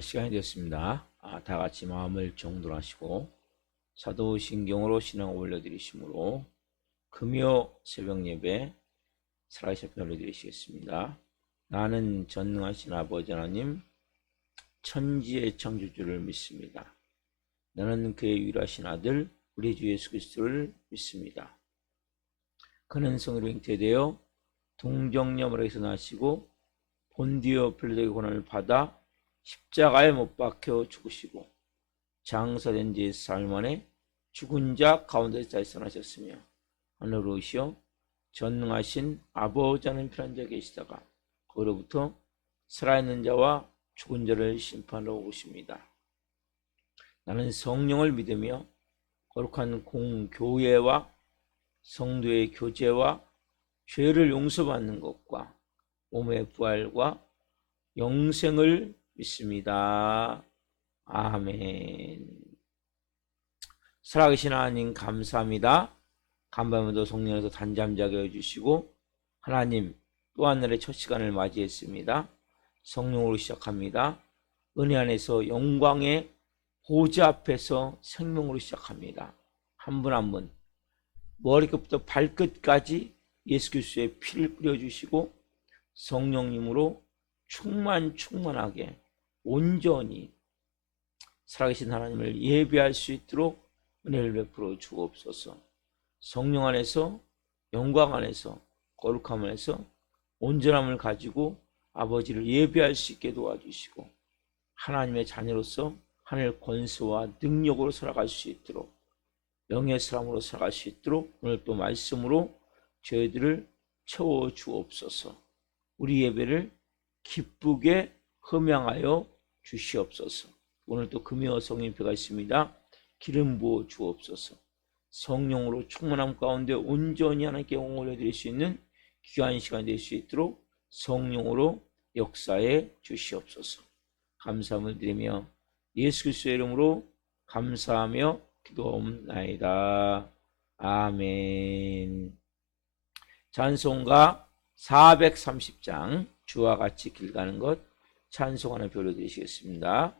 시간이 되었습니다. 다 같이 마음을 정돈하시고 사도신경으로 신앙을 올려드리시므로 금요 새벽 예배 살아계신 하나님 올려드리시겠습니다. 나는 전능하신 아버지 하나님 천지의 창조주를 믿습니다. 나는 그의 유일하신 아들 우리 주 예수 그리스도를 믿습니다. 그는 성으로 잉태되어 동정녀마리아에서 나시고 본디오 빌라도의 고난을 받아 십자가에 못 박혀 죽으시고 장사된 지 4일 만에 죽은 자 가운데서 다시 살아나셨으며 하늘로 오시어 전능하신 아버지 하나님 편한 자에 계시다가 거기로부터 살아있는 자와 죽은 자를 심판하러 오십니다. 나는 성령을 믿으며 거룩한 공교회와 성도의 교제와 죄를 용서받는 것과 몸의 부활과 영생을 믿습니다. 아멘. 살아계신 하나님 감사합니다. 간밤에도 성령에서 단잠자게 해주시고 하나님 또 하늘의 첫 시간을 맞이했습니다. 성령으로 시작합니다. 은혜 안에서 영광의 보좌 앞에서 생명으로 시작합니다. 한 분 한 분 머리끝부터 발끝까지 예수 그리스도의 피를 뿌려주시고 성령님으로 충만하게 온전히 살아계신 하나님을 예배할 수 있도록 은혜를 베풀어 주옵소서. 성령 안에서 영광 안에서 거룩함 안에서 온전함을 가지고 아버지를 예배할 수 있게 도와주시고 하나님의 자녀로서 하늘 권세와 능력으로 살아갈 수 있도록 영의 사람으로 살아갈 수 있도록 오늘 또 말씀으로 저희들을 채워 주옵소서. 우리 예배를 기쁘게 흠양하여 주시옵소서. 오늘 또 금요 성인표가 있습니다. 기름 부어 주옵소서. 성령으로 충만함 가운데 온전히 하나님께 영광 올려드릴 수 있는 귀한 시간이 될 수 있도록 성령으로 역사해 주시옵소서. 감사함을 드리며 예수 그리스도의 이름으로 감사하며 기도하옵나이다. 아멘. 찬송가 430장 주와 같이 길 가는 것 찬송 하나 배워드리시겠습니다.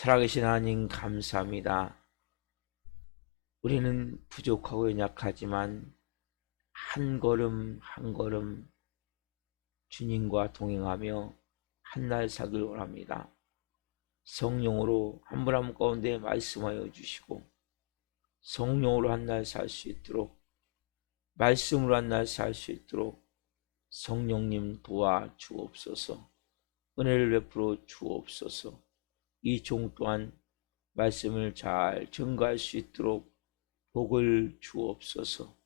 살아계신 하나님 감사합니다. 우리는 부족하고 연약하지만 한 걸음 한 걸음 주님과 동행하며 한날 살길 원합니다. 성령으로 한 분 한 분 가운데 말씀하여 주시고 성령으로 한날 살 수 있도록 말씀으로 한날 살 수 있도록 성령님 도와 주옵소서. 은혜를 베풀어 주옵소서. 이 종 또한 말씀을 잘 증거할 수 있도록 복을 주옵소서.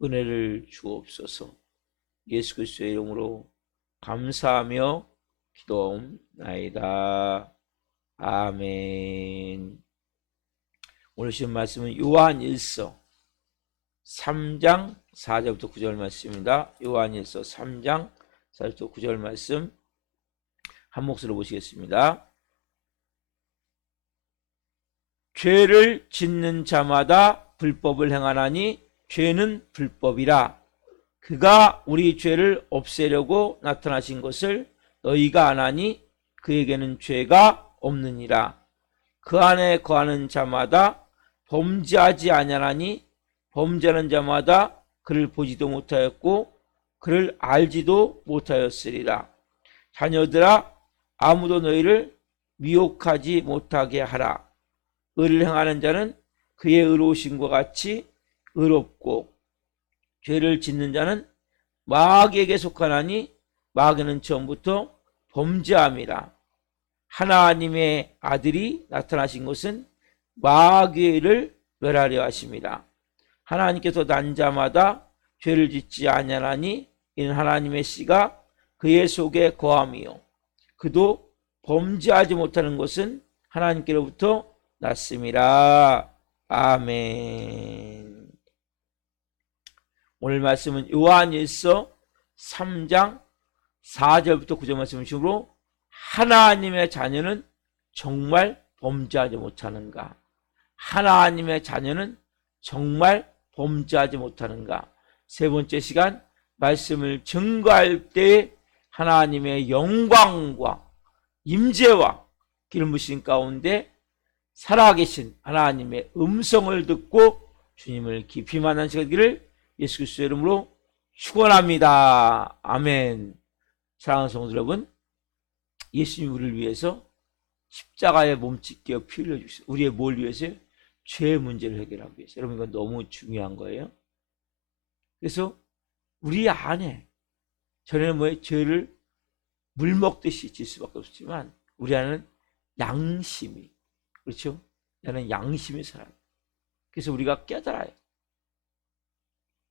은혜를 주옵소서. 예수 그리스도의 이름으로 감사하며 기도하옵나이다. 아멘. 오늘 주신 말씀은 요한일서 3장 4절부터 9절 말씀입니다. 요한일서 3장 4절부터 9절 말씀 한 목소리로 보시겠습니다. 죄를 짓는 자마다 불법을 행하나니 죄는 불법이라. 그가 우리 죄를 없애려고 나타나신 것을 너희가 아나니 그에게는 죄가 없느니라. 그 안에 거하는 자마다 범죄하지 아니하나니 범죄하는 자마다 그를 보지도 못하였고 그를 알지도 못하였으리라. 자녀들아, 아무도 너희를 미혹하지 못하게 하라. 의를 행하는 자는 그의 의로우심과 같이 의롭고 죄를 짓는 자는 마귀에게 속하나니 마귀는 처음부터 범죄함이라. 하나님의 아들이 나타나신 것은 마귀를 멸하려 하심이라. 하나님께서 난 자마다 죄를 짓지 아니하나니 이는 하나님의 씨가 그의 속에 거함이요 그도 범죄하지 못하는 것은 하나님께로부터 났음이라. 아멘. 오늘 말씀은 요한일서 3장 4절부터 9절 말씀 중으로 하나님의 자녀는 정말 범죄하지 못하는가? 하나님의 자녀는 정말 범죄하지 못하는가? 세 번째 시간 말씀을 증거할 때 하나님의 영광과 임재와 기름 부으신 가운데 살아계신 하나님의 음성을 듣고 주님을 깊이 만난 시간 되기를 예수 그리스도의 이름으로 축원합니다. 아멘. 사랑하는 성도 여러분, 예수님 우리를 위해서 십자가에 몸짓겨 피 흘려 주셨어요. 우리의 뭘 위해서요? 죄의 문제를 해결하기 위해서. 여러분, 이건 너무 중요한 거예요. 그래서 우리 안에 전에는 뭐예요? 죄를 물 먹듯이 질 수밖에 없지만 우리 안에는 양심이, 그렇죠? 나는 양심이 살아요. 그래서 우리가 깨달아요.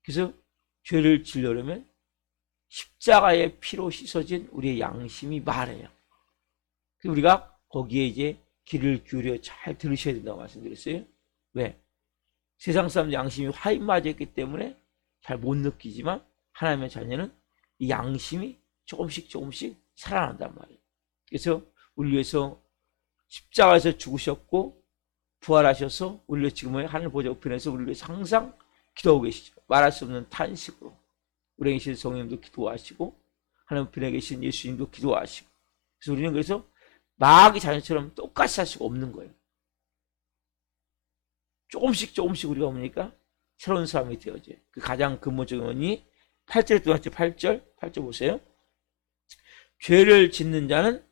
그래서 죄를 지려면 십자가의 피로 씻어진 우리의 양심이 말해요. 그래서 우리가 거기에 이제 귀를 기울여 잘 들으셔야 된다고 말씀드렸어요. 왜? 세상 사람 양심이 화인 맞았기 때문에 잘 못 느끼지만 하나님의 자녀는 이 양심이 조금씩 살아난단 말이에요. 그래서 우리 위해서 십자가에서 죽으셨고 부활하셔서 우리 위해서 지금 하늘 보좌 우편에서 우리 위해서 항상 기도하고 계시죠. 말할 수 없는 탄식으로 우리 계신 성령님도 기도하시고 하나님 우편에 계신 예수님도 기도하시고. 그래서 우리는 그래서 마귀 자녀처럼 똑같이 할 수가 없는 거예요. 조금씩 우리가 뭡니까? 새로운 사람이 되어져요. 그 가장 근본적인 원인이 8절에 또 나왔죠. 8절 보세요. 죄를 짓는 자는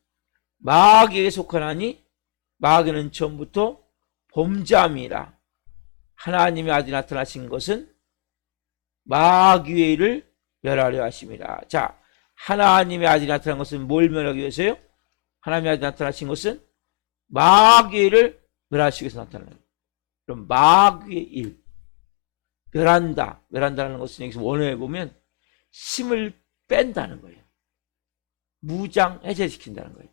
마귀에게 속하나니 마귀는 처음부터 범죄함이라. 하나님의 아들이 나타나신 것은 마귀의 일을 멸하려 하심이라. 자, 하나님의 아들이 나타난 것은 뭘 멸하기 위해서요? 하나님의 아들이 나타나신 것은 마귀의 일을 멸하시기 위해서 나타나는 거예요. 그럼 마귀의 일, 멸한다라는 것은 여기서 원어에 보면 힘을 뺀다는 거예요. 무장 해제시킨다는 거예요.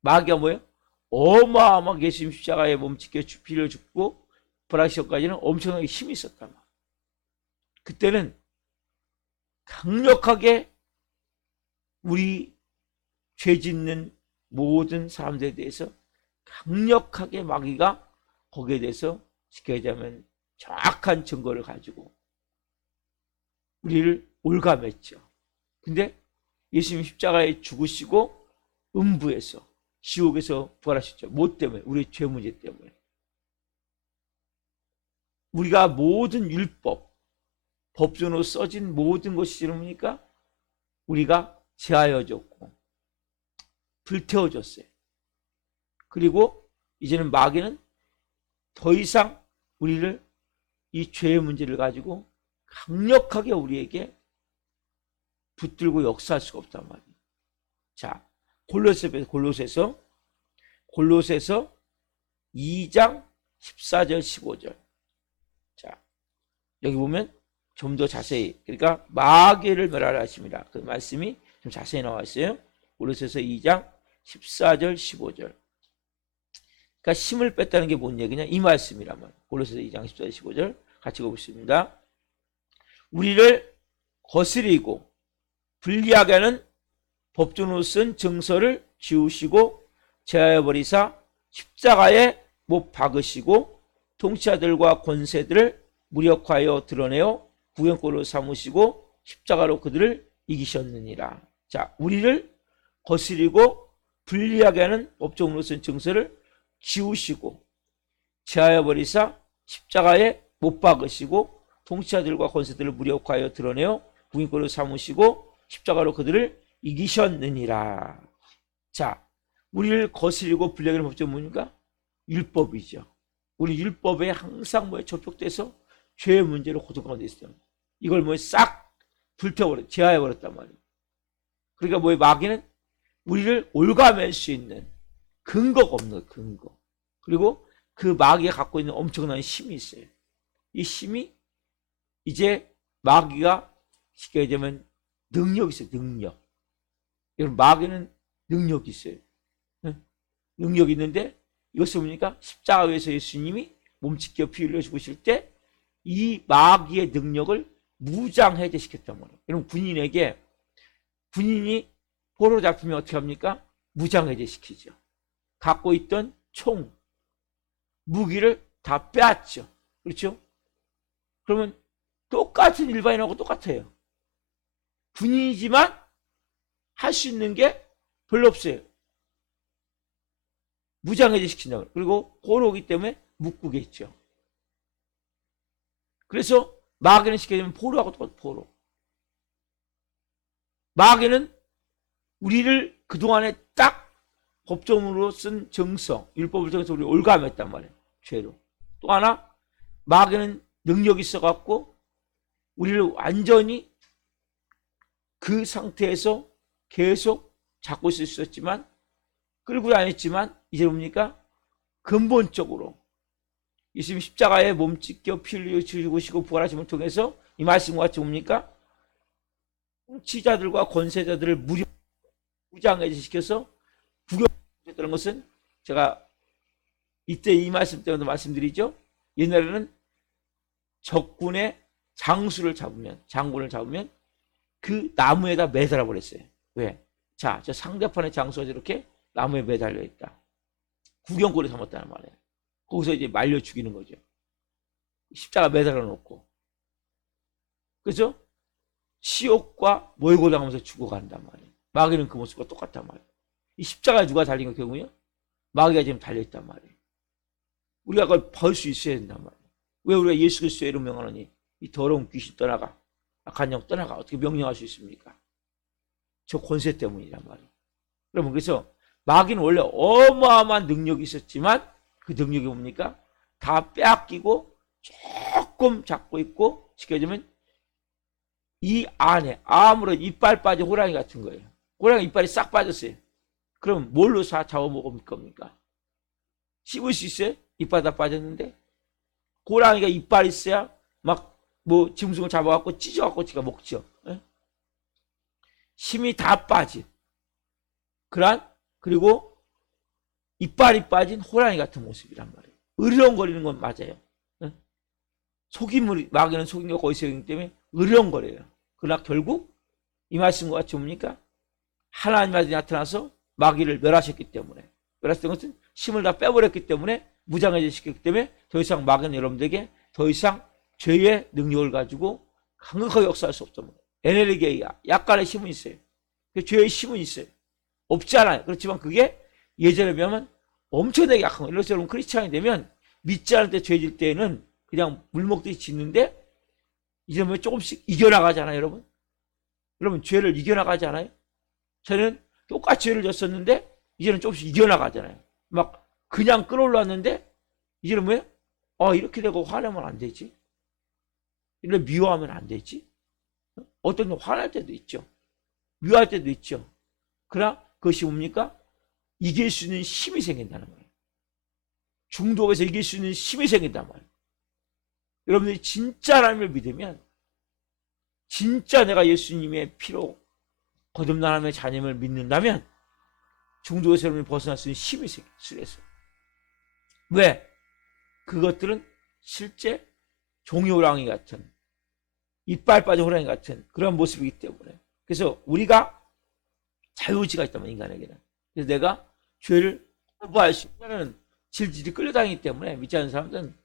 마귀가 뭐예요? 어마어마하게 예수님 십자가에 몸짓겨 피를 줍고 부활하시기까지는 엄청나게 힘이 있었단 말이에요. 그때는 강력하게 우리 죄 짓는 모든 사람들에 대해서 강력하게 마귀가 거기에 대해서 쉽게 얘기하면 정확한 증거를 가지고 우리를 올가맸죠. 근데 예수님 십자가에 죽으시고 음부에서 지옥에서 부활하셨죠. 뭐 때문에? 우리의 죄 문제 때문에. 우리가 모든 율법, 법전으로 써진 모든 것이 뭡니까? 우리가 제하여졌고 불태워졌어요. 그리고 이제는 마귀는 더 이상 우리를 이 죄의 문제를 가지고 강력하게 우리에게 붙들고 역사할 수가 없단 말이에요. 자, 골로새서 2장 14절 15절. 자, 여기 보면 좀 더 자세히, 그러니까 마귀를 멸하라 하십니다. 그 말씀이 좀 자세히 나와 있어요. 골로새서 2장 14절 15절. 그러니까 힘을 뺐다는 게 뭔 얘기냐? 이 말씀이라면. 골로새서 2장 14절 15절 같이 읽어보겠습니다. 우리를 거스리고 불리하게 하는 법전으로 쓴 증서를 지우시고 제하여 버리사 십자가에 못 박으시고 통치자들과 권세들을 무력하여 드러내어 구경꾼으로 삼으시고 십자가로 그들을 이기셨느니라. 자, 우리를 거스리고 불리하게 하는 법정으로 쓴 증서를 지우시고 제하여 버리사 십자가에 못 박으시고 통치자들과 권세들을 무력하여 드러내어 구경꾼으로 삼으시고 십자가로 그들을 이기셨느니라. 자, 우리를 거스리고 불리하게 하는 법정은 뭡니까? 율법이죠. 우리 율법에 항상 접촉돼서 죄의 문제로 고통 가운데 있어요. 이걸 싹 불태워버려, 제하해버렸단 말이에요. 그러니까 마귀는 우리를 올가맬 수 있는 근거가 없는 근거. 그리고 그 마귀가 갖고 있는 엄청난 힘이 있어요. 이 힘이 이제 마귀가 쉽게 얘기하면 능력이 있어요. 능력. 여러분, 마귀는 능력이 있어요. 능력이 있는데 이것은 뭡니까? 십자가 위에서 예수님이 몸짓겨 피 흘려 죽으실 때 이 마귀의 능력을 무장해제시켰단 말이에요. 여러분, 군인이 포로 잡히면 어떻게 합니까? 무장해제시키죠. 갖고 있던 총, 무기를 다 빼앗죠. 그렇죠? 그러면 똑같은 일반인하고 똑같아요. 군인이지만 할 수 있는 게 별로 없어요. 무장해제시킨다고. 그리고 포로이기 때문에 묶고 있죠. 그래서 마귀는 쉽게 되면 포로하고 똑같아. 포로. 마귀는 우리를 그동안에 딱 법정으로 쓴 정서, 율법을 통해서 우리 올감했단 말이에요. 죄로. 또 하나, 마귀는 능력이 있어갖고 우리를 완전히 그 상태에서 계속 잡고 있을 수 있었지만, 끌고 다녔지만, 이제 뭡니까? 근본적으로 예수님 십자가에 몸찢겨 피 흘려 죽으시고 부활하심을 통해서 이 말씀과 같이 뭡니까? 통치자들과 권세자들을 무장해제시켜서 구경했다는 것은, 제가 이때 이 말씀 때문에 말씀드리죠. 옛날에는 적군의 장군을 잡으면 그 나무에다 매달아 버렸어요. 왜? 자, 저 상대편의 장수가 이렇게 나무에 매달려 있다. 구경꾼을 삼았다는 말이에요. 거기서 이제 말려 죽이는 거죠. 십자가 매달아 놓고. 그죠? 치욕과 모욕을 당하면서 죽어간단 말이에요. 마귀는 그 모습과 똑같단 말이에요. 이 십자가에 누가 달린 거 경우요? 마귀가 지금 달려있단 말이에요. 우리가 그걸 벌 수 있어야 된단 말이에요. 왜 우리가 예수 그리스도의 이름 명하노니 이 더러운 귀신 떠나가, 악한 영 떠나가, 어떻게 명령할 수 있습니까? 저 권세 때문이란 말이에요. 여러분, 그래서 마귀는 원래 어마어마한 능력이 있었지만 그 능력이 뭡니까? 다 빼앗기고 조금 잡고 있고, 쉽게 얘기하면 이 안에 아무런 이빨 빠진 호랑이 같은 거예요. 호랑이 이빨이 싹 빠졌어요. 그럼 뭘로 잡아먹을 겁니까? 씹을 수 있어요? 이빨 다 빠졌는데. 호랑이가 이빨 있어야 막 짐승을 잡아갖고 찢어갖고 지가 먹죠. 에? 힘이 다 빠진 그리고 이빨이 빠진 호랑이 같은 모습이란 말이에요. 으르렁거리는 건 맞아요. 에? 마귀는 속임을 거기서 하기 때문에 으르렁거려요. 그러나 결국 이 말씀과 같이 뭡니까? 하나님 아들이 나타나서 마귀를 멸하셨기 때문에, 멸하셨던 것은 힘을 다 빼버렸기 때문에, 무장해제시켰기 때문에 더 이상 마귀는 여러분들에게 더 이상 죄의 능력을 가지고 강력하게 역사할 수 없단 말이에요. 에네르기야, 약간의 힘은 있어요. 죄의 힘은 있어요. 없지 않아요. 그렇지만 그게 예전에 비하면 엄청나게 약한 거예요. 그래서 여러분 크리스찬이 되면 믿지 않을 때 죄질 때는 그냥 물 먹듯이 짓는데 이제 뭐 조금씩 이겨나가잖아요, 여러분. 여러분 죄를 이겨나가잖아요. 저는 똑같이 죄를 졌었는데 이제는 조금씩 이겨나가잖아요. 막 그냥 끌어올랐는데 이제는 뭐예요? 이렇게 되고 화내면 안 되지. 이렇게 미워하면 안 되지. 어떤 건 화날 때도 있죠. 미워할 때도 있죠. 그러나 그것이 뭡니까? 이길 수 있는 힘이 생긴다는 거예요. 중독에서 이길 수 있는 힘이 생긴단 말이에요. 여러분들이 진짜 하나님을 믿으면, 진짜 내가 예수님의 피로 거듭난 하나님의 자녀임을 믿는다면 중독에서 여러분이 벗어날 수 있는 힘이 생겼어요. 왜? 그것들은 실제 종이 호랑이 같은, 이빨 빠진 호랑이 같은 그런 모습이기 때문에. 그래서 우리가 자유의지가 있다면, 인간에게는. 그래서 내가 죄를 거부할 수 있는, 질질이 끌려다니기 때문에 믿지 않는 사람들은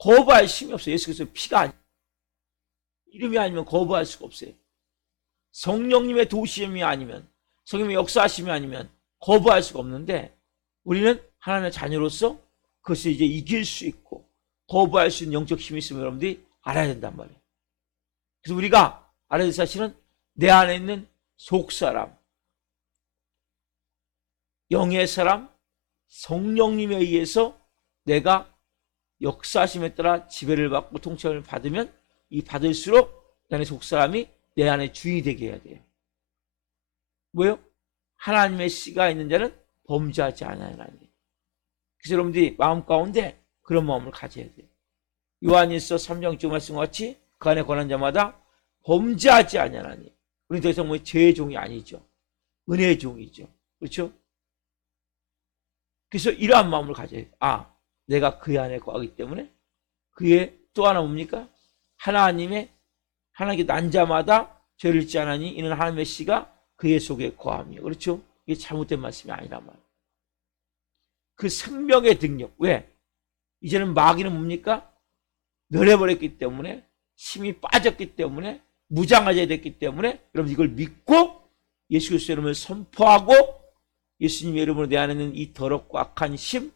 거부할 힘이 없어요. 예수 그리스도의 피가 아니에요. 이름이 아니면 거부할 수가 없어요. 성령님의 도우심이 아니면, 성령님의 역사하심이 아니면 거부할 수가 없는데, 우리는 하나님의 자녀로서 그것을 이제 이길 수 있고 거부할 수 있는 영적 힘이 있음을 여러분들이 알아야 된단 말이에요. 그래서 우리가 알아야 될 사실은 내 안에 있는 속사람, 영의 사람, 성령님에 의해서 내가 역사하심에 따라 지배를 받고 통치를 받으면 이 받을수록 내 안에 속사람이 내 안에 주인이 되게 해야 돼요. 뭐요? 하나님의 씨가 있는 자는 범죄하지 않아요. 그래서 여러분들이 마음 가운데 그런 마음을 가져야 돼요. 요한일서 3장 6절 말씀과 같이 그 안에 권한 자마다 범죄하지 아니하나니. 우리 더 이상 뭐 죄의 종이 아니죠. 은혜의 종이죠. 그렇죠? 그래서 이러한 마음을 가져야 돼요. 내가 그 안에 거하기 때문에. 그의 또 하나 뭡니까? 하나님께 난 자마다 죄를 짓지 않으니 이는 하나님의 씨가 그의 속에 거하며. 그렇죠? 이게 잘못된 말씀이 아니란 말이에요. 그 생명의 능력. 왜? 이제는 마귀는 뭡니까? 멸해버렸기 때문에, 힘이 빠졌기 때문에, 무장하게 됐기 때문에, 여러분 이걸 믿고 예수 그리스도의 이름을 선포하고 예수님의 이름으로 내 안에 있는 이 더럽고 악한 힘,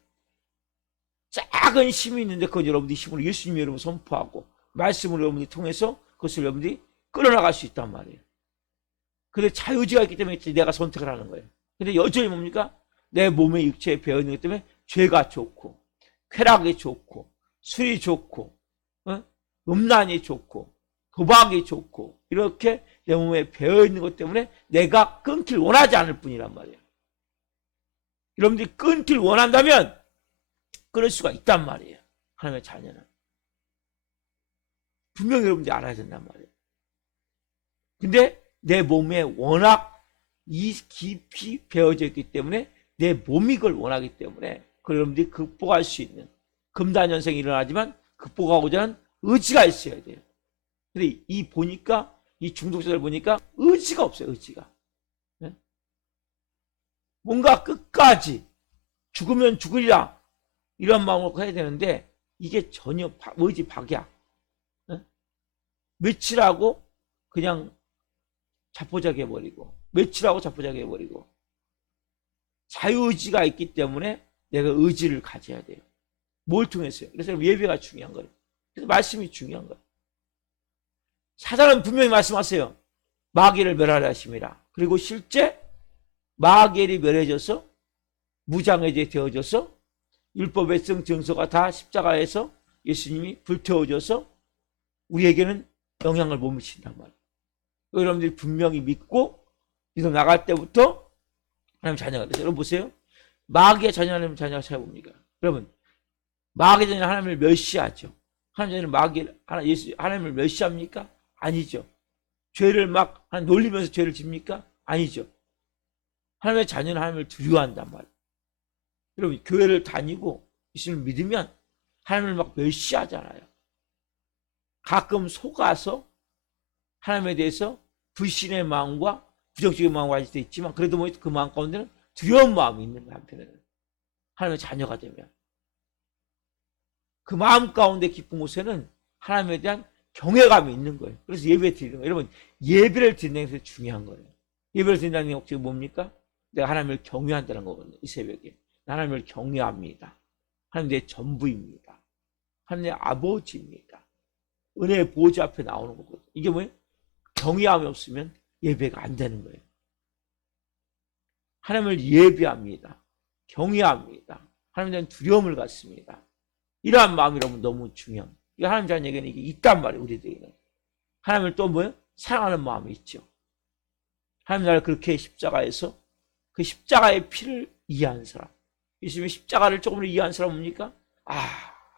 작은 힘이 있는데 그건 여러분들이 힘으로 예수님의 이름을 선포하고 말씀으로 여러분들이 통해서 그것을 여러분들이 끌어나갈 수 있단 말이에요. 근데 자유지가 있기 때문에 내가 선택을 하는 거예요. 근데 여전히 뭡니까? 내 몸의 육체에 배어있는 것 때문에 죄가 좋고 쾌락이 좋고 술이 좋고 음란이 좋고 도박이 좋고 이렇게 내 몸에 배어있는 것 때문에 내가 끊길 원하지 않을 뿐이란 말이에요. 여러분들이 끊길 원한다면 끊을 수가 있단 말이에요. 하나님의 자녀는. 분명히 여러분들이 알아야 된단 말이에요. 근데 내 몸에 워낙 이 깊이 배어져 있기 때문에 내 몸이 그걸 원하기 때문에 그걸 여러분들이 극복할 수 있는, 금단현상이 일어나지만 극복하고자 하는 의지가 있어야 돼요. 근데 이 중독자들 보니까 의지가 없어요. 의지가. 뭔가 끝까지 죽으면 죽으리라 이런 마음으로 해야 되는데 이게 전혀 의지 박이야. 며칠하고 그냥 자포자기 해버리고 며칠하고 자포자기 해버리고. 자유의지가 있기 때문에 내가 의지를 가져야 돼요. 뭘 통해서요? 그래서 예배가 중요한 거예요. 그래서 말씀이 중요한 거예요. 사단은 분명히 말씀하세요. 마귀를 멸하려 하심이라. 그리고 실제 마귀를 멸해져서 무장해제 되어져서 율법의 증서가 다 십자가에서 예수님이 불태워져서 우리에게는 영향을 못 미친단 말이에요. 여러분들이 분명히 믿고 믿어 나갈 때부터 하나님 자녀가 돼요. 여러분 보세요. 마귀의 자녀 하나님 자녀가 찾아봅니까? 여러분 마귀의 자녀는 하나님을 멸시하죠. 하나님 자녀는 하나님을 멸시합니까? 아니죠. 죄를 막 놀리면서 죄를 집니까? 아니죠. 하나님의 자녀는 하나님을 두려워한단 말이에요. 여러분 교회를 다니고 예수님을 믿으면 하나님을 막 멸시하잖아요. 가끔 속아서 하나님에 대해서 불신의 마음과 부정적인 마음을 가질 수 있지만 그래도 뭐 그 마음 가운데는 두려운 마음이 있는 거예요. 한편에는 하나님의 자녀가 되면 그 마음 가운데 깊은 곳에는 하나님에 대한 경외감이 있는 거예요. 그래서 예배 드리는 거예요. 여러분 예배를 드리는 게 중요한 거예요. 예배를 드린다는 게 혹시 뭡니까? 내가 하나님을 경외한다는 거거든요. 이 새벽에 하나님을 경외합니다. 하나님 내 전부입니다. 하나님 내 아버지입니다. 은혜의 보좌 앞에 나오는 거거든요. 이게 뭐예요? 경외함이 없으면 예배가 안 되는 거예요. 하나님을 예배합니다. 경외합니다. 하나님에 대한 두려움을 갖습니다. 이러한 마음이 여러분 너무 중요합니다. 하나님 자녀에게는 이게 있단 말이에요. 우리들에게는. 하나님을 또 뭐예요? 사랑하는 마음이 있죠. 하나님 나를 그렇게 십자가에서 그 십자가의 피를 이해한 사람. 예수님의 십자가를 조금은 이해한 사람은 뭡니까? 아,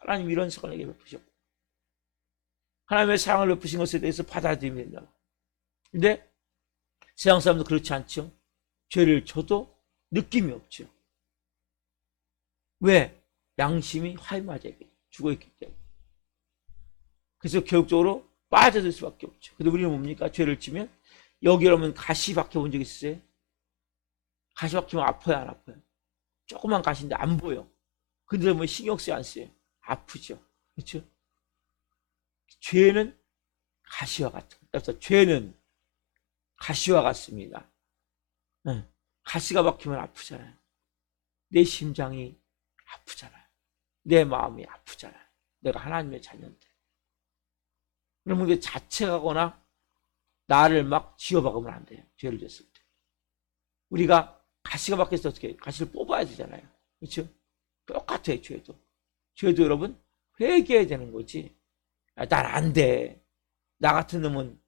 하나님 이런 사랑을 내게 베푸셨고 하나님의 사랑을 베푸신 것에 대해서 받아들이면 된다. 근데 세상 사람도 그렇지 않죠. 죄를 져도 느낌이 없죠. 왜? 양심이 화해마저에 죽어있기 때문에. 그래서 결국적으로 빠져들 수밖에 없죠. 근데 우리는 뭡니까? 죄를 지면 여기 여러분 가시 박혀본 적 있으세요? 가시 박히면 아파요, 안 아파요? 조그만 가시인데 안 보여. 근데 뭐 신경 쓰지 않으세요? 아프죠. 그렇죠? 죄는 가시와 같은. 그래서 죄는 가시와 같습니다. 가시가 박히면 아프잖아요. 내 심장이 아프잖아요. 내 마음이 아프잖아요. 내가 하나님의 자녀인데. 그러면 이게 자책하거나 나를 막 지어박으면 안 돼요. 죄를 졌을 때. 우리가 가시가 박혀서 어떻게 해요? 가시를 뽑아야 되잖아요. 그렇죠? 똑같아요. 죄도. 죄도 여러분 회개해야 되는 거지. 난 안 돼. 나 같은 놈은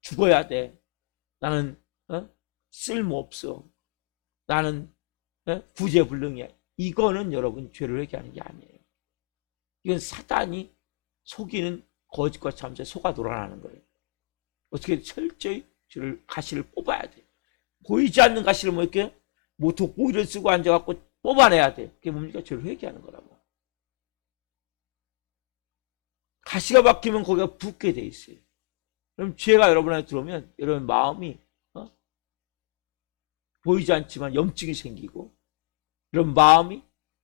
죽어야 돼. 나는 쓸모없어. 나는 구제불능이야. 이거는 여러분 죄를 회개하는 게 아니에요. 이건 사단이 속이는 거짓과 참새 속아 돌아가는 거예요. 어떻게 철저히 죄를 가시를 뽑아야 돼. 보이지 않는 가시를 뭐 이렇게 뭐 돋보기를 쓰고 앉아갖고 뽑아내야 돼. 그게 뭡니까? 죄를 회개하는 거라고. 가시가 박히면 거기가 붓게 돼 있어요. 그럼 죄가 여러분한테 들어오면 여러분 마음이 보이지 않지만 염증이 생기고 이런 마음이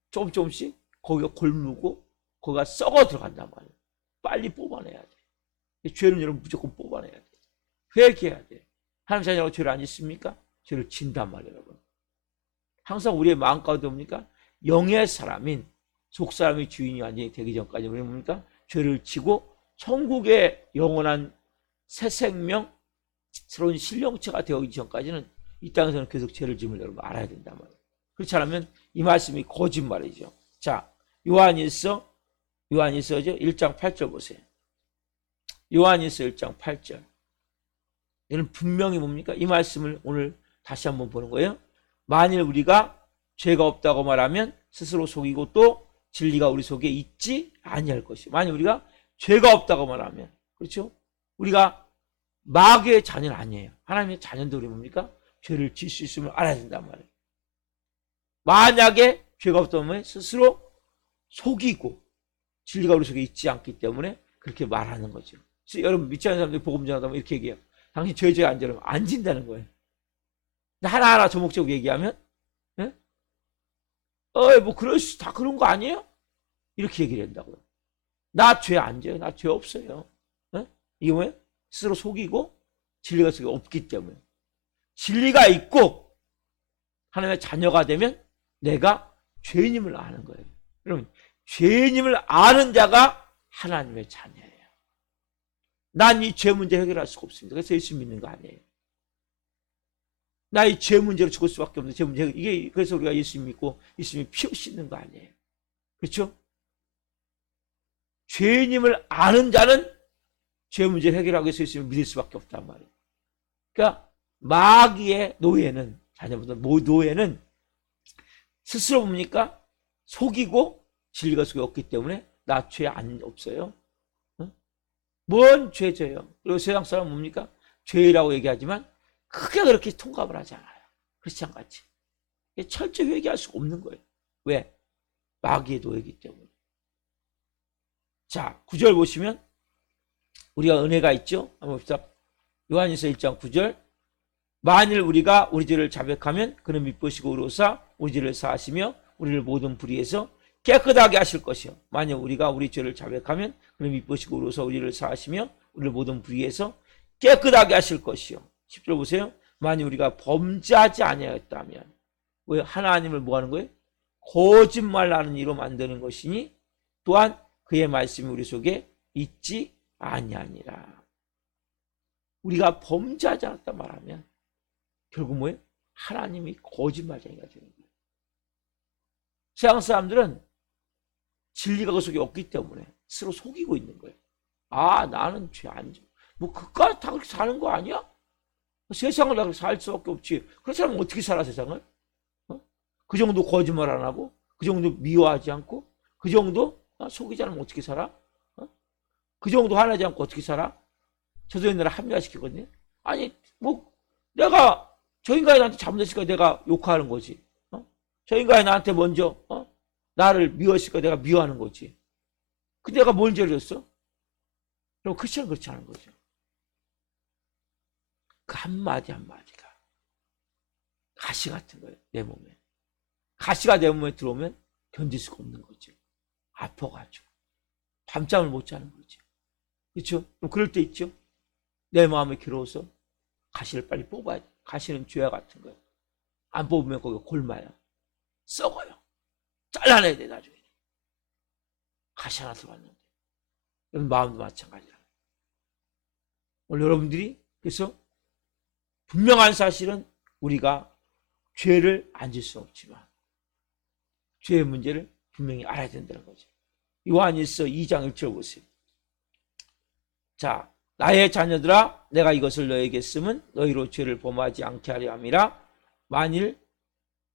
조금씩 거기가 골무고 거기가 썩어 들어간단 말이에요. 빨리 뽑아내야 돼. 죄는 여러분 무조건 뽑아내야 돼. 회개해야 돼. 하나님 자녀라고 죄를 안 짓습니까? 죄를 진단 말이에요, 여러분. 항상 우리의 마음 가운데 뭡니까? 영의 사람인 속사람의 주인이 완전히 되기 전까지 우리는 뭡니까? 죄를 지고 천국의 영원한 새 생명, 새로운 신령체가 되기 전까지는 이 땅에서는 계속 죄를 짐을 여러분 알아야 된단 말이에요. 그렇지 않으면 이 말씀이 거짓말이죠. 자, 요한일서죠? 1장 8절 보세요. 요한일서 1장 8절. 이는 분명히 뭡니까? 이 말씀을 오늘 다시 한번 보는 거예요. 만일 우리가 죄가 없다고 말하면 스스로 속이고 또 진리가 우리 속에 있지 아니할 것이요. 만일 우리가 죄가 없다고 말하면, 그렇죠? 우리가 마귀의 자녀는 아니에요. 하나님의 자녀들이 뭡니까? 죄를 지을 수 있음을 알아야 된단 말이에요. 만약에 죄가 없다면 스스로 속이고 진리가 우리 속에 있지 않기 때문에 그렇게 말하는 거죠. 그래서 여러분 믿지 않는 사람들이 복음 전하다 이렇게 얘기해요. 당신 죄에 안 지르면 안 진다는 거예요. 하나하나 조목조목 얘기하면 뭐 그럴 수 다 그런 거 아니에요? 이렇게 얘기를 한다고요. 나 죄 안 져요. 나 죄 없어요. 이게 뭐예요? 스스로 속이고 진리가 속에 없기 때문에. 진리가 있고 하나님의 자녀가 되면 내가 죄인임을 아는 거예요. 여러분, 죄인임을 아는 자가 하나님의 자녀예요. 난 이 죄 문제 해결할 수가 없습니다. 그래서 예수 믿는 거 아니에요. 나 이 죄 문제로 죽을 수밖에 없는 죄 문제. 이게 그래서 우리가 예수 믿고 예수님이 피 씻는 거 아니에요. 그렇죠? 죄인임을 아는 자는 죄 문제를 해결하기 위해서 예수님을 믿을 수밖에 없단 말이에요. 그러니까 마귀의 노예는 자녀보다 노예는 스스로 뭡니까? 속이고 진리가 속에 없기 때문에 나 죄 안 없어요. 뭔 죄져요? 그리고 세상 사람은 뭡니까? 죄라고 얘기하지만 크게 그렇게 통감을 하지 않아요. 크리스찬 같이. 철저히 회개할 수가 없는 거예요. 왜? 마귀의 노예이기 때문에. 자, 9절 보시면 우리가 은혜가 있죠? 한번 봅시다. 요한일서 1장 9절. 만일 우리가 우리 죄를 자백하면 그는 미쁘시고 의로사 우리 죄를 사하시며 우리를 모든 불의에서 깨끗하게 하실 것이요. 만일 우리가 우리 죄를 자백하면 그는 미쁘시고 의로사 우리를 사하시며 우리를 모든 불의에서 깨끗하게 하실 것이요. 10절 보세요. 만일 우리가 범죄하지 아니하였다면 왜 하나님을 뭐 하는 거예요? 거짓말하는 이로 만드는 것이니 또한 그의 말씀이 우리 속에 있지 아니하니라. 우리가 범죄하지 않았다 말하면 결국 뭐예요? 하나님이 거짓말쟁이가 되는 거예요. 세상 사람들은 진리가 그 속에 없기 때문에 스스로 속이고 있는 거예요. 아, 나는 죄 안 져. 뭐 그까지 다 그렇게 사는 거 아니야? 세상을 다 그렇게 살 수밖에 없지. 그런 사람은 어떻게 살아, 세상을? 그 정도 거짓말 안 하고, 그 정도 미워하지 않고, 그 정도 속이지 않으면 어떻게 살아? 그 정도 화내지 않고 어떻게 살아? 저도 옛날에 합리화시키거든요. 아니, 뭐, 내가, 저 인간이 나한테 잘못했으니까 내가 욕하는 거지. 저 인간이 나한테 먼저, 나를 미워했으니까 내가 미워하는 거지. 근데 내가 뭘 죄를 졌어? 그럼 크리스천은 그렇지 않은 거죠. 그 한마디 한마디가 가시 같은 거예요, 내 몸에. 가시가 내 몸에 들어오면 견딜 수가 없는 거죠. 아파가지고. 밤잠을 못 자는 거죠. 그렇죠? 그럴 때 있죠? 내 마음이 괴로워서 가시를 빨리 뽑아야 돼. 가시는 죄와 같은 거예요. 안 뽑으면 거기 골마요. 썩어요. 잘라내야 돼, 나중에. 가시 하나 들어왔는데. 여러분 마음도 마찬가지라. 오늘 여러분들이 그래서 분명한 사실은 우리가 죄를 안 질 수 없지만 죄의 문제를 분명히 알아야 된다는 거죠. 요한일서 2장 1절 보세요. 자, 나의 자녀들아, 내가 이것을 너에게 쓰면 너희로 죄를 범하지 않게 하려 함이라. 만일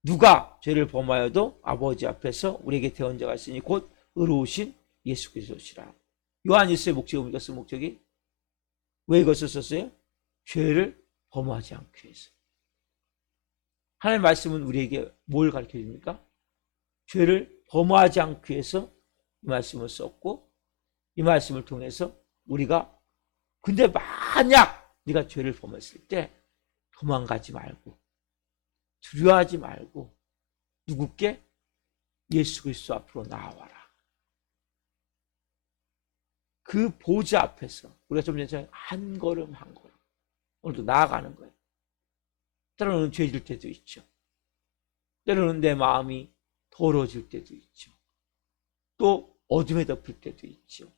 누가 죄를 범하여도 아버지 앞에서 우리에게 대언 자가 있으니 곧 의로우신 예수 그리스도시라. 요한일서의 목적이 뭡니까? 쓴 목적이 왜 이것을 썼어요? 죄를 범하지 않기 위해서. 하나님의 말씀은 우리에게 뭘 가르쳐 줍니까? 죄를 범하지 않기 위해서 이 말씀을 썼고, 이 말씀을 통해서 우리가 근데 만약 네가 죄를 범했을 때 도망가지 말고 두려워하지 말고 누구께? 예수 그리스도 앞으로 나와라. 그 보좌 앞에서 우리가 좀 전에 한 걸음 한 걸음 오늘도 나아가는 거예요. 때로는 죄질 때도 있죠. 때로는 내 마음이 더러워질 때도 있죠. 또 어둠에 덮일 때도 있죠.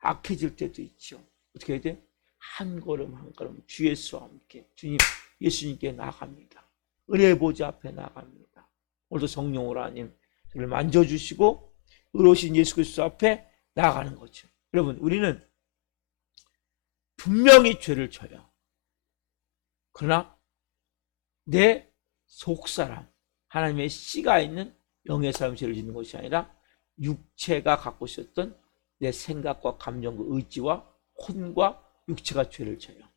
악해질 때도 있죠. 어떻게 해야 돼? 한 걸음 한 걸음 주 예수와 함께 주님 예수님께 나아갑니다. 은혜의 보좌 앞에 나아갑니다. 오늘도 성령으로 하나님 저를 만져주시고 의로우신 예수 그리스도 앞에 나아가는 거죠. 여러분 우리는 분명히 죄를 져요. 그러나 내 속사람 하나님의 씨가 있는 영의 사람 죄를 짓는 것이 아니라 육체가 갖고 있었던 내 생각과 감정과 의지와 혼과 육체가 죄를 져요.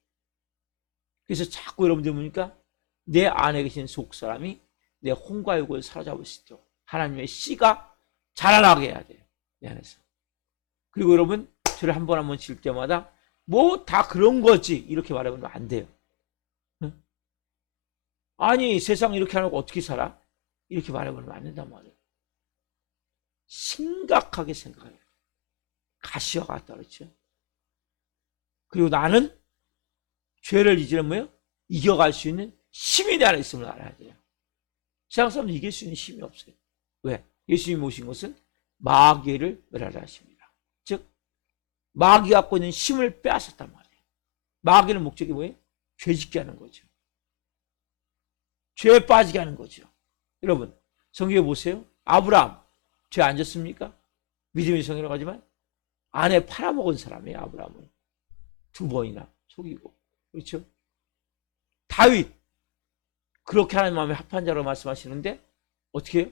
그래서 자꾸 여러분들 보니까 내 안에 계신 속사람이 내 혼과 육을 사로잡을 수 있도록 하나님의 씨가 자라나게 해야 돼요. 내 안에서. 그리고 여러분 죄를 한 번 한 번 질 때마다 뭐 다 그런 거지 이렇게 말하면 안 돼요. 응? 아니 세상 이렇게 하는 거 어떻게 살아? 이렇게 말해보면 안 된단 말이에요. 심각하게 생각해요. 가시와 같다 그렇죠? 그리고 나는 죄를 이제는 뭐예요? 이겨갈 수 있는 힘이 내 안에 있음을 알아야 돼요. 세상 사람은 이길 수 있는 힘이 없어요. 왜? 예수님이 오신 것은 마귀를 멸하라 하십니다. 즉 마귀가 갖고 있는 힘을 빼앗았단 말이에요. 마귀는 목적이 뭐예요? 죄짓게 하는 거죠. 죄에 빠지게 하는 거죠. 여러분 성경에 보세요. 아브라함 죄 안 졌습니까? 믿음의 성이라고 하지만 아내 팔아먹은 사람이에요. 아브라함은 2번이나 속이고 그렇죠? 다윗 그렇게 하나님 마음에 합한 자로 말씀하시는데 어떻게 해요?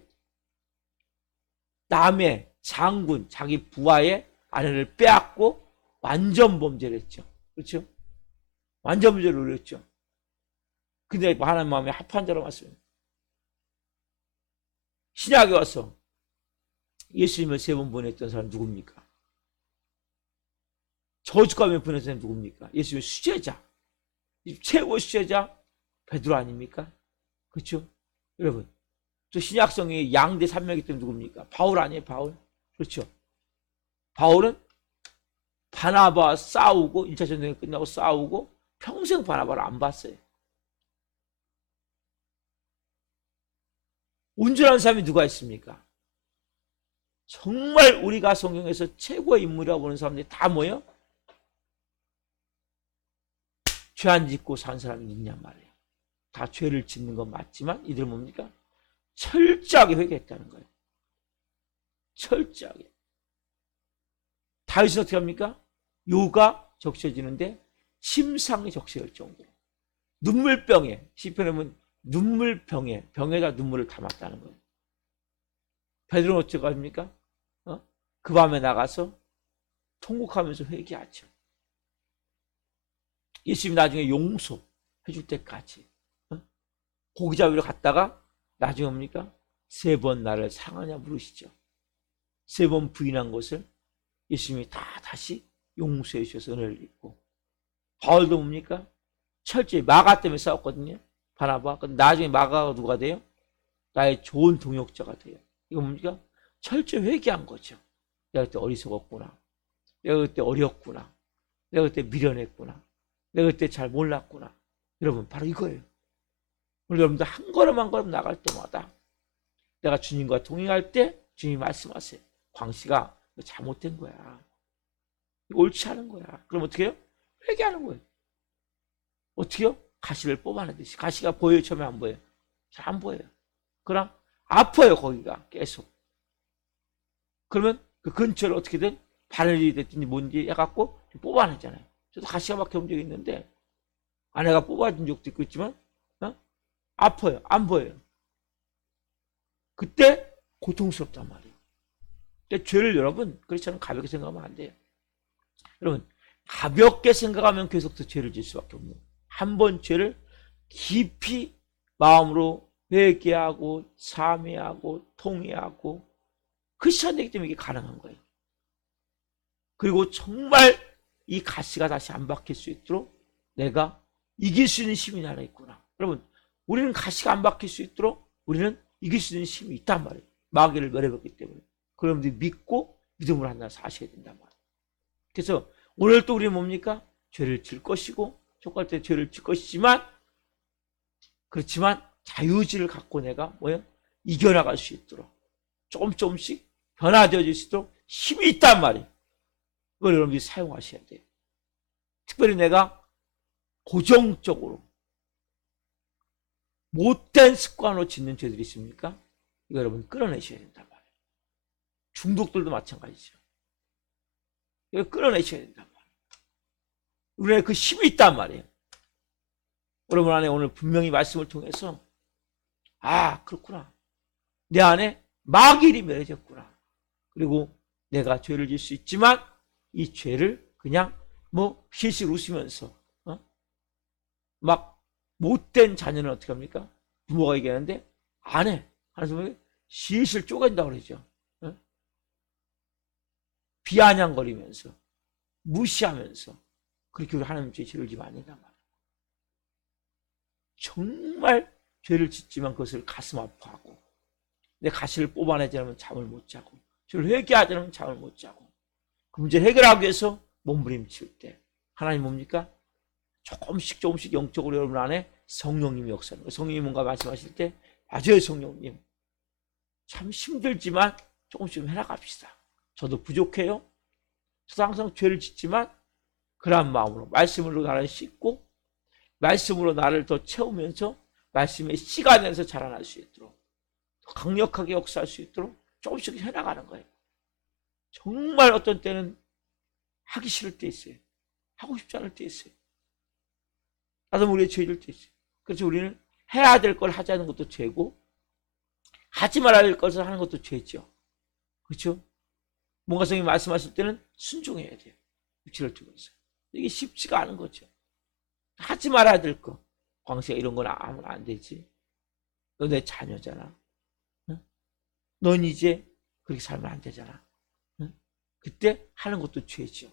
남의 장군 자기 부하의 아내를 빼앗고 완전 범죄를 했죠. 그렇죠? 완전 범죄를 했죠. 근데 하나님 마음에 합한 자로 말씀합니다. 신약에 와서 예수님을 3번 보냈던 사람 누굽니까? 저주가며 보냈던 사람 누굽니까? 예수님의 수제자. 최고 수제자 베드로 아닙니까? 그렇죠? 여러분 또 신약성의 양대 산맥이 때문에 누굽니까? 바울 아니에요? 바울? 그렇죠? 바울은 바나바와 싸우고 1차 전쟁이 끝나고 싸우고 평생 바나바를 안 봤어요. 온전한 사람이 누가 있습니까? 정말 우리가 성경에서 최고의 인물이라고 보는 사람들이 다 뭐예요? 죄 안 짓고 산 사람이 있냐 말이에요. 다 죄를 짓는 건 맞지만 이들은 뭡니까? 철저하게 회개했다는 거예요. 철저하게. 다윗은 어떻게 합니까? 요가 적셔지는데 침상이 적셔질 정도로. 눈물병에, 시편에 보면 눈물병에, 병에다 눈물을 담았다는 거예요. 베드로는 어쩌고 합니까? 그 밤에 나가서 통곡하면서 회개하죠. 예수님이 나중에 용서해줄 때까지 고기 잡으러 갔다가 나중에 뭡니까? 3번 나를 상하냐 물으시죠. 3번 부인한 것을 예수님이 다 다시 용서해 주셔서 은혜를 입고, 바울도 뭡니까? 철저히 마가 때문에 싸웠거든요. 바나바. 근데 나중에 마가가 누가 돼요? 나의 좋은 동역자가 돼요. 이거 뭡니까? 철저히 회개한 거죠. 내가 그때 어리석었구나. 내가 그때 어렸구나. 내가 그때 미련했구나. 내가 그때 잘 몰랐구나. 여러분, 바로 이거예요. 오늘 여러분들 한 걸음 한 걸음 나갈 때마다 내가 주님과 동행할 때 주님이 말씀하세요. 광씨가 잘못된 거야. 옳지 않은 거야. 그럼 어떻게 해요? 회개하는 거예요. 어떻게 해요? 가시를 뽑아내듯이. 가시가 보여요? 처음에 안 보여요? 잘 안 보여요. 그럼 아파요, 거기가 계속. 그러면 그 근처를 어떻게든 바늘이 됐든지 뭔지 해갖고 뽑아내잖아요. 저도 가시가 막혀온 적이 있는데 아내가 뽑아준 적도 있지만 아파요. 안 보여요. 그때 고통스럽단 말이에요. 근데 죄를 여러분 그렇지않으면 가볍게 생각하면 안 돼요. 여러분 가볍게 생각하면 계속 더 죄를 질 수밖에 없는 거예요. 한 번 죄를 깊이 마음으로 회개하고 사매하고 통회하고 그 시간 되기 때문에 이게 가능한 거예요. 그리고 정말 이 가시가 다시 안 박힐 수 있도록 내가 이길 수 있는 힘이 하나 있구나. 여러분 우리는 가시가 안 박힐 수 있도록 우리는 이길 수 있는 힘이 있단 말이에요. 마귀를 멸해봤기 때문에. 그러면 믿고 믿음으로 하나 사셔야 된단 말이에요. 그래서 오늘 또 우리는 뭡니까? 죄를 질 것이고 족할 때 죄를 질 것이지만 그렇지만 자유의지를 갖고 내가 뭐예요? 이겨나갈 수 있도록 조금씩 변화되어질 수 있도록 힘이 있단 말이에요. 그걸 여러분들이 사용하셔야 돼요. 특별히 내가 고정적으로 못된 습관으로 짓는 죄들이 있습니까? 이거 여러분 끌어내셔야 된단 말이에요. 중독들도 마찬가지죠. 이거 끌어내셔야 된단 말이에요. 우리는 그 힘이 있단 말이에요. 여러분 안에 오늘 분명히 말씀을 통해서 아 그렇구나. 내 안에 마귀를 멸해졌구나. 그리고 내가 죄를 질 수 있지만 이 죄를 그냥 뭐 실실 웃으면서 막 못된 자녀는 어떻게 합니까? 부모가 얘기하는데 안 해. 하는 순간에 실실 쪼갠다고 그러죠. 비아냥거리면서 무시하면서 그렇게 우리 하나님 죄를 지면 안 된단 말이에요. 정말 죄를 짓지만 그것을 가슴 아파하고 내 가시를 뽑아내지 않으면 잠을 못 자고 죄를 회개하지 않으면 잠을 못 자고 그 문제를 해결하기 위해서 몸부림칠 때 하나님 뭡니까? 조금씩 영적으로 여러분 안에 성령님이 역사하는 거예요. 성령님 뭔가 말씀하실 때 맞아요 성령님. 참 힘들지만 조금씩 해나갑시다. 저도 부족해요. 저도 항상 죄를 짓지만 그러한 마음으로 말씀으로 나를 씻고 말씀으로 나를 더 채우면서 말씀의 씨가 되면서 자라날 수 있도록 더 강력하게 역사할 수 있도록 조금씩 해나가는 거예요. 정말 어떤 때는 하기 싫을 때 있어요. 하고 싶지 않을 때 있어요. 나도 모르게 죄질 때 있어요. 그래서 우리는 해야 될 걸 하지 않는 것도 죄고 하지 말아야 될 것을 하는 것도 죄죠. 그렇죠? 뭔가 성령이 말씀하실 때는 순종해야 돼요. 육체를 두면서. 이게 쉽지가 않은 거죠. 하지 말아야 될 거. 광세가 이런 건 하면 안 되지. 너 내 자녀잖아. 응? 넌 이제 그렇게 살면 안 되잖아. 응? 그때 하는 것도 죄죠.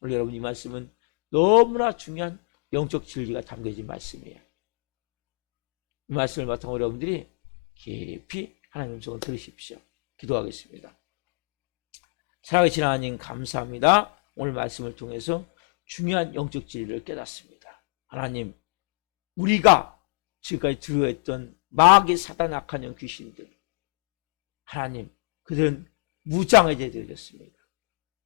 오늘 여러분 이 말씀은 너무나 중요한 영적 진리가 담겨진 말씀이에요. 이 말씀을 바탕으로 여러분들이 깊이 하나님의 음성을 들으십시오. 기도하겠습니다. 사랑하신 하나님 감사합니다. 오늘 말씀을 통해서 중요한 영적 진리를 깨닫습니다. 하나님 우리가 지금까지 들어했던 마귀 사단 악한 영 귀신들 하나님, 그들은 무장해제되어졌습니다.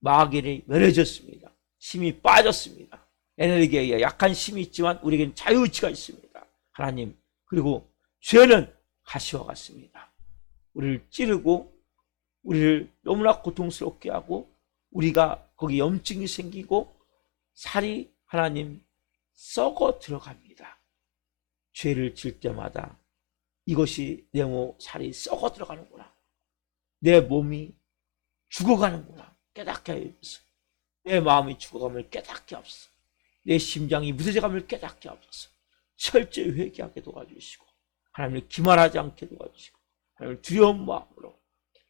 마귀에 멸해졌습니다. 힘이 빠졌습니다. 에너지에 약한 힘이 있지만 우리에게는 자유의지가 있습니다. 하나님, 그리고 죄는 가시와 같습니다. 우리를 찌르고 우리를 너무나 고통스럽게 하고 우리가 거기 염증이 생기고 살이 하나님 썩어 들어갑니다. 죄를 질 때마다 이것이 내 몸 살이 썩어 들어가는구나. 내 몸이 죽어가는구나. 깨닫게 하옵소서. 내 마음이 죽어감을 깨닫게 하옵소서. 내 심장이 무뎌져감을 깨닫게 하옵소서. 철저히 회개하게 도와주시고 하나님을 기만하지 않게 도와주시고 하나님을 두려운 마음으로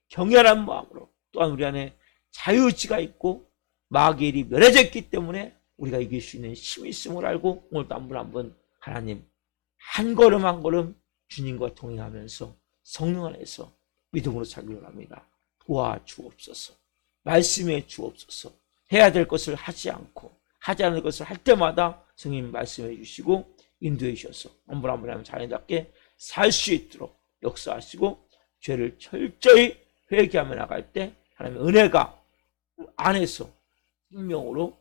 경외하는 마음으로 또한 우리 안에 자유의지가 있고 마귀의 일이 멸해져 있기 때문에 우리가 이길 수 있는 힘이 있음을 알고 오늘도 한 분 한 분 하나님 한 걸음 한 걸음 주님과 동행하면서 성령 안에서 믿음으로 살기를 합니다. 도와주옵소서. 말씀해 주옵소서. 해야 될 것을 하지 않고 하지 않을 것을 할 때마다 성령 말씀해 주시고 인도해 주셔서 한 분 한 분 하면 자녀답게 살 수 있도록 역사하시고 죄를 철저히 회개하며 나갈 때 하나님의 은혜가 안에서 생명으로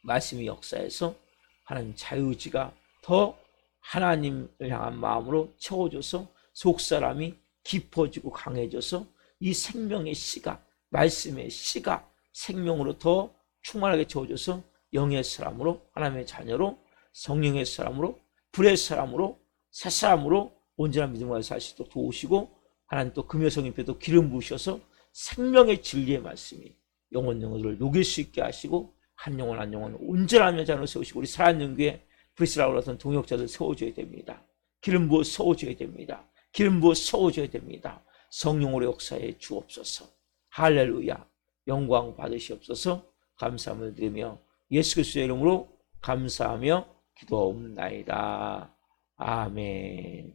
말씀이 역사해서 하나님 자유의지가 더 하나님을 향한 마음으로 채워져서 속사람이 깊어지고 강해져서 이 생명의 씨가 말씀의 씨가 생명으로 더 충만하게 채워져서 영의 사람으로 하나님의 자녀로 성령의 사람으로 불의 사람으로 새 사람으로 온전한 믿음과 살 수 있도록 도우시고 하나님 또 금요성인표도 기름 부으셔서 생명의 진리의 말씀이 영혼들을 녹일 수 있게 하시고 한 영혼 한 영혼 온전한 여자로 세우시고 우리 살아있는 교회 브리스라고 하던 동역자들 세워줘야 됩니다. 기름 부어 세워줘야 됩니다. 기름 부어 세워줘야 됩니다. 성령으로 역사해 주옵소서. 할렐루야. 영광 받으시옵소서. 감사함을 드리며 예수 그리스도의 이름으로 감사하며 기도옵나이다. 아멘.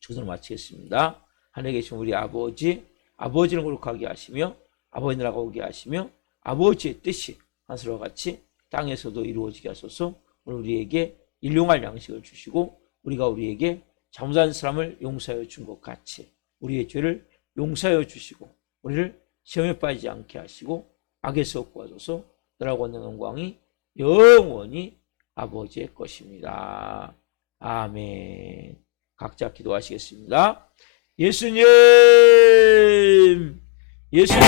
주소를 마치겠습니다. 하늘에 계신 우리 아버지, 아버지를 거룩하게 하시며 아버지 나라가 오게 하시며 아버지의 뜻이 하늘과 같이 땅에서도 이루어지게 하소서. 오늘 우리에게 일용할 양식을 주시고 우리가 우리에게 잘못한 사람을 용서하여 준 것 같이 우리의 죄를 용서하여 주시고 우리를 시험에 빠지지 않게 하시고 악에서 구하소서. 너라고 하는 영광이 영원히 아버지의 것입니다. 아멘. 각자 기도하시겠습니다. 예수님, 예수님.